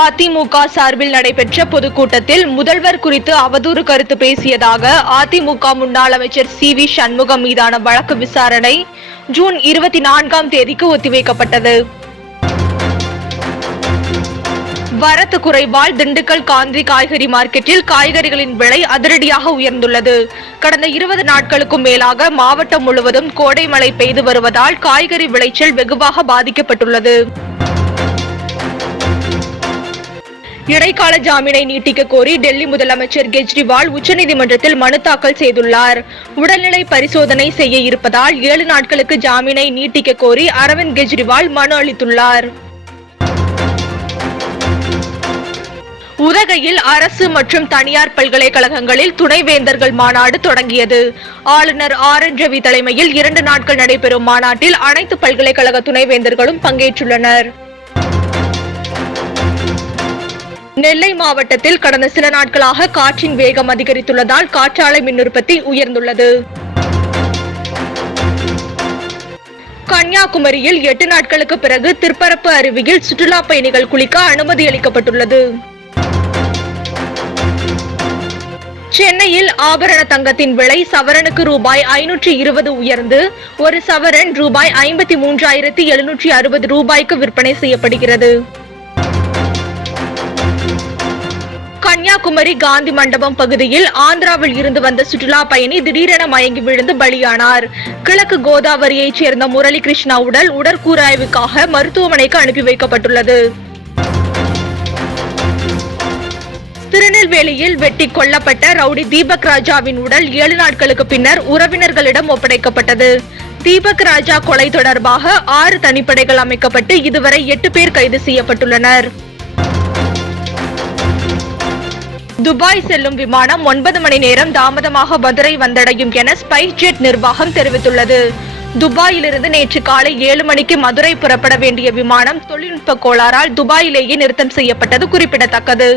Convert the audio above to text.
அதிமுக சார்பில் நடைபெற்ற பொதுக்கூட்டத்தில் முதல்வர் குறித்து அவதூறு கருத்து பேசியதாக அதிமுக முன்னாள் அமைச்சர் சி.வி. சண்முகம் மீதான வழக்கு விசாரணை ஜூன் 24ஆம் தேதிக்கு ஒத்திவைக்கப்பட்டது. வரத்து குறைவால் திண்டுக்கல் காந்தி காய்கறி மார்க்கெட்டில் காய்கறிகளின் விலை அதிரடியாக உயர்ந்துள்ளது. கடந்த 20 நாட்களுக்கும் மேலாக மாவட்டம் முழுவதும் கோடை மழை பெய்து வருவதால் காய்கறி விளைச்சல் வெகுவாக பாதிக்கப்பட்டுள்ளது. இடைக்கால ஜாமீனை நீட்டிக்க கோரி டெல்லி முதலமைச்சர் கெஜ்ரிவால் உச்சநீதிமன்றத்தில் மனு தாக்கல் செய்துள்ளார். உடல்நிலை பரிசோதனை செய்ய இருப்பதால் 7 நாட்களுக்கு ஜாமீனை நீட்டிக்க கோரி அரவிந்த் கெஜ்ரிவால் மனு அளித்துள்ளார். உதகையில் அரசு மற்றும் தனியார் பல்கலைக்கழகங்களில் துணைவேந்தர்கள் மாநாடு தொடங்கியது. ஆளுநர் ஆர்.என். ரவி தலைமையில் 2 நாட்கள் நடைபெறும் மாநாட்டில் அனைத்து பல்கலைக்கழக துணைவேந்தர்களும் பங்கேற்றுள்ளனர். நெல்லை மாவட்டத்தில் கடந்த சில நாட்களாக காற்றின் வேகம் அதிகரித்துள்ளதால் காற்றாலை மின் உற்பத்தி உயர்ந்துள்ளது. கன்னியாகுமரியில் 8 நாட்களுக்கு பிறகு திருப்பரப்பு அருவியில் சுற்றுலா பயணிகள் குளிக்க அனுமதி அளிக்கப்பட்டுள்ளது. சென்னையில் ஆபரண தங்கத்தின் விலை சவரனுக்கு ரூபாய் 520 உயர்ந்து ஒரு சவரன் ரூபாய் 53,760 ரூபாய்க்கு விற்பனை செய்யப்படுகிறது. கன்னியாகுமரி காந்தி மண்டபம் பகுதியில் ஆந்திராவில் இருந்து வந்த சுற்றுலா பயணி திடீரென மயங்கி விழுந்து பலியானார். கிழக்கு கோதாவரியைச் சேர்ந்த முரளி கிருஷ்ணா உடல் உடற்கூறாய்வுக்காக மருத்துவமனைக்கு அனுப்பி வைக்கப்பட்டுள்ளது. திருநெல்வேலியில் வெட்டி கொல்லப்பட்ட ரவுடி தீபக் ராஜாவின் உடல் 7 நாட்களுக்கு பின்னர் உறவினர்களிடம் ஒப்படைக்கப்பட்டது. தீபக் ராஜா கொலை தொடர்பாக 6 தனிப்படைகள் அமைக்கப்பட்டு இதுவரை 8 பேர் கைது செய்யப்பட்டுள்ளனர். துபாய் செல்லும் விமானம் 9 மணி நேரம் தாமதமாக மதுரை வந்தடையும் என ஸ்பைஸ் ஜெட் நிர்வாகம் தெரிவித்துள்ளது. துபாயிலிருந்து நேற்று காலை 7 மணிக்கு மதுரை புறப்பட வேண்டிய விமானம் தொழில்நுட்ப கோளாறால் துபாயிலேயே நிறுத்தம் செய்யப்பட்டது குறிப்பிடத்தக்கது.